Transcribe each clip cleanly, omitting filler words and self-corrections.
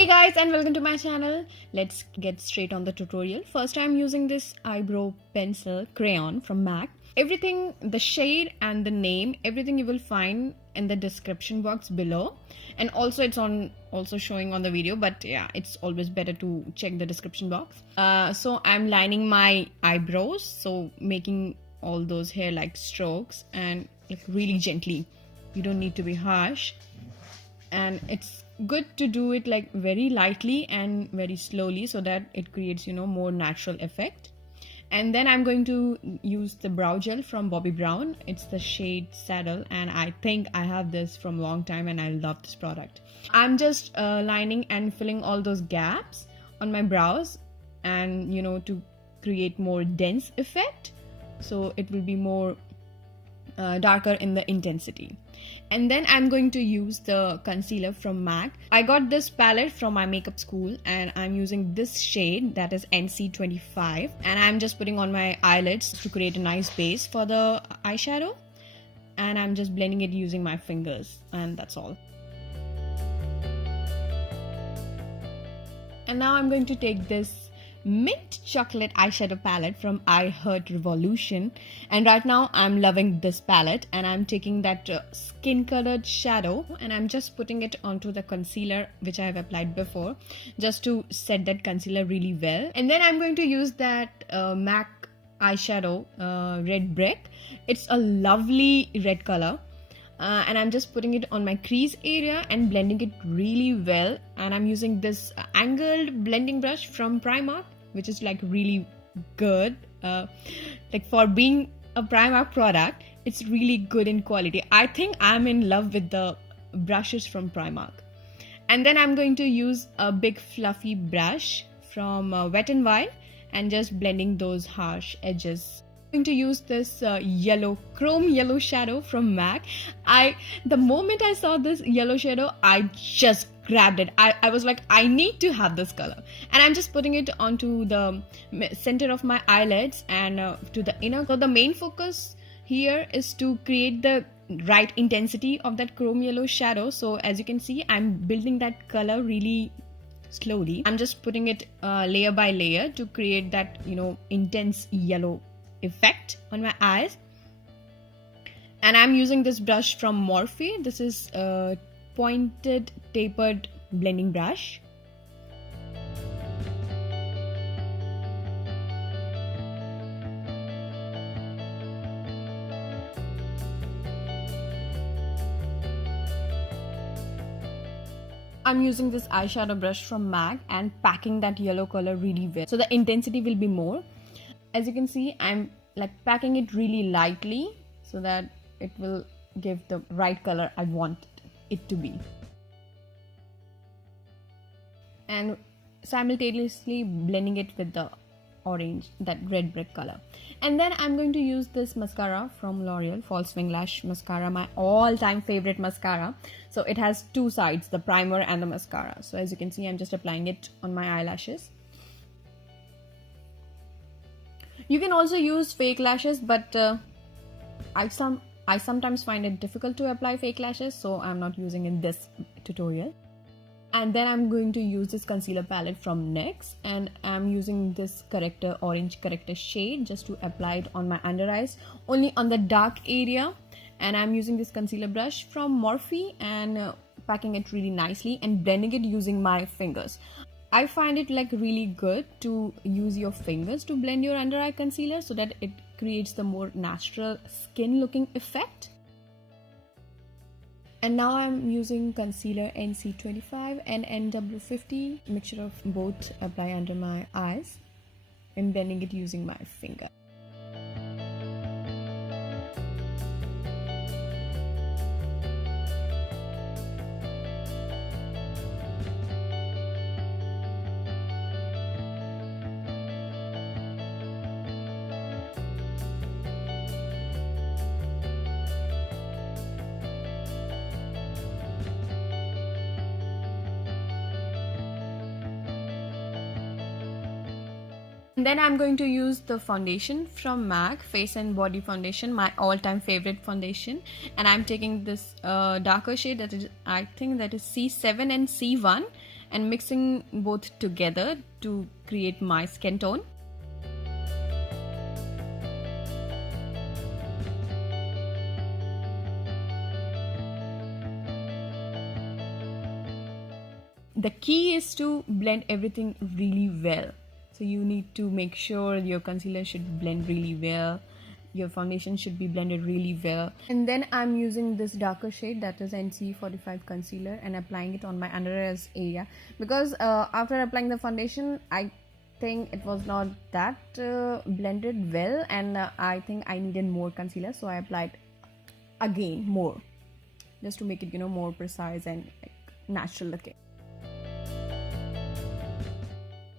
Hey guys, and welcome to my channel. Let's get straight on the tutorial. First, I'm using this eyebrow pencil crayon from MAC. Everything, the shade and the name, everything you will find in the description box below, and also it's also showing on the video, but yeah, it's always better to check the description box. So I'm lining my eyebrows, so making all those hair like strokes and like really gently. You don't need to be harsh, and it's good to do it like very lightly and very slowly so that it creates, more natural effect. And then I'm going to use the brow gel from Bobbi Brown. It's the shade Saddle, and I think I have this from a long time and I love this product. I'm just lining and filling all those gaps on my brows, and to create more dense effect, so it will be more darker in the intensity. And then I'm going to use the concealer from MAC. I got this palette from my makeup school, and I'm using this shade, that is NC25, and I'm just putting on my eyelids to create a nice base for the eyeshadow, and I'm just blending it using my fingers, and that's all. And now I'm going to take this mint chocolate eyeshadow palette from I Heart Revolution, and right now I'm loving this palette, and I'm taking that skin colored shadow and I'm just putting it onto the concealer which I have applied before, just to set that concealer really well. And then I'm going to use that MAC eyeshadow, Red Brick. It's a lovely red color. And I'm just putting it on my crease area and blending it really well. And I'm using this angled blending brush from Primark, which is like really good. Like for being a Primark product, it's really good in quality. I think I'm in love with the brushes from Primark. And then I'm going to use a big fluffy brush from Wet n Wild and just blending those harsh edges. Going to use this chrome yellow shadow from MAC. The moment I saw this yellow shadow, I just grabbed it. I was like, I need to have this color, and I'm just putting it onto the center of my eyelids and to the inner. So the main focus here is to create the right intensity of that chrome yellow shadow. So as you can see, I'm building that color really slowly. I'm just putting it layer by layer to create that intense yellow effect on my eyes. And I'm using this brush from Morphe. This is a pointed tapered blending brush. I'm using this eyeshadow brush from MAC and packing that yellow color really well, so the intensity will be more. As you can see, I'm like packing it really lightly so that it will give the right color I want it to be. And simultaneously blending it with the orange, that red brick color. And then I'm going to use this mascara from L'Oreal, False Wing Lash Mascara, my all-time favorite mascara. So it has two sides, the primer and the mascara. So as you can see, I'm just applying it on my eyelashes. You can also use fake lashes, but I sometimes find it difficult to apply fake lashes, so I'm not using in this tutorial. And then I'm going to use this concealer palette from NYX, and I'm using this orange corrector shade just to apply it on my under eyes, only on the dark area. And I'm using this concealer brush from Morphe and packing it really nicely and blending it using my fingers. I find it like really good to use your fingers to blend your under eye concealer so that it creates the more natural skin looking effect. And now I'm using concealer NC25 and NW50, mixture of both, apply under my eyes and blending it using my finger. And then I'm going to use the foundation from MAC, Face and Body Foundation, my all-time favorite foundation. And I'm taking this darker shade, that is, I think that is C7 and C1. and mixing both together to create my skin tone. The key is to blend everything really well. So you need to make sure your concealer should blend really well, your foundation should be blended really well. And then I'm using this darker shade, that is NC45 concealer, and applying it on my under eyes area, because after applying the foundation I think it was not that blended well, and I think I needed more concealer, so I applied again more, just to make it, you know, more precise and like natural looking.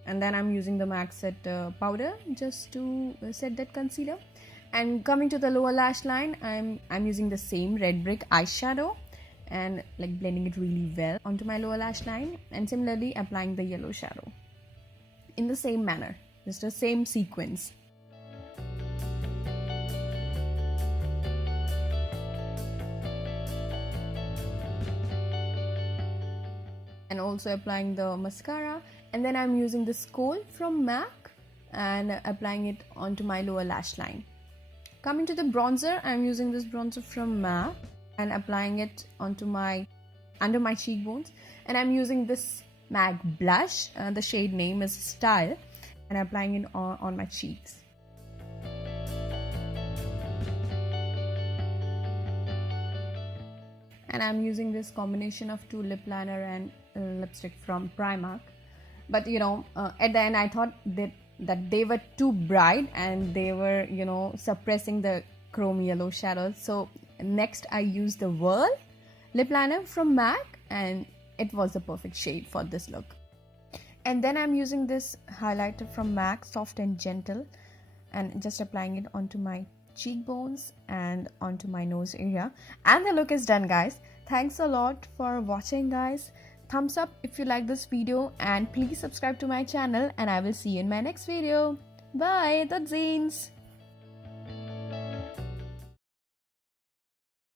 And then I'm using the MAC set powder just to set that concealer. And coming to the lower lash line, I'm using the same red brick eyeshadow and like blending it really well onto my lower lash line, and similarly applying the yellow shadow in the same manner, just the same sequence. And also applying the mascara, and then I'm using this kohl from MAC and applying it onto my lower lash line. Coming to the bronzer, I'm using this bronzer from MAC and applying it onto under my cheekbones, and I'm using this MAC blush, the shade name is Style, and applying it on my cheeks. And I'm using this combination of two lip liner and lipstick from Primark, but you know, at the end I thought that they were too bright and they were, you know, suppressing the chrome yellow shadows. So next I used the Whirl lip liner from MAC, and it was the perfect shade for this look. And then I'm using this highlighter from MAC, Soft and Gentle, and just applying it onto my cheekbones and onto my nose area, and the look is done, guys. Thanks a lot for watching, guys. Thumbs up if you like this video, and please subscribe to my channel, and I will see you in my next video. Bye, that's Zines.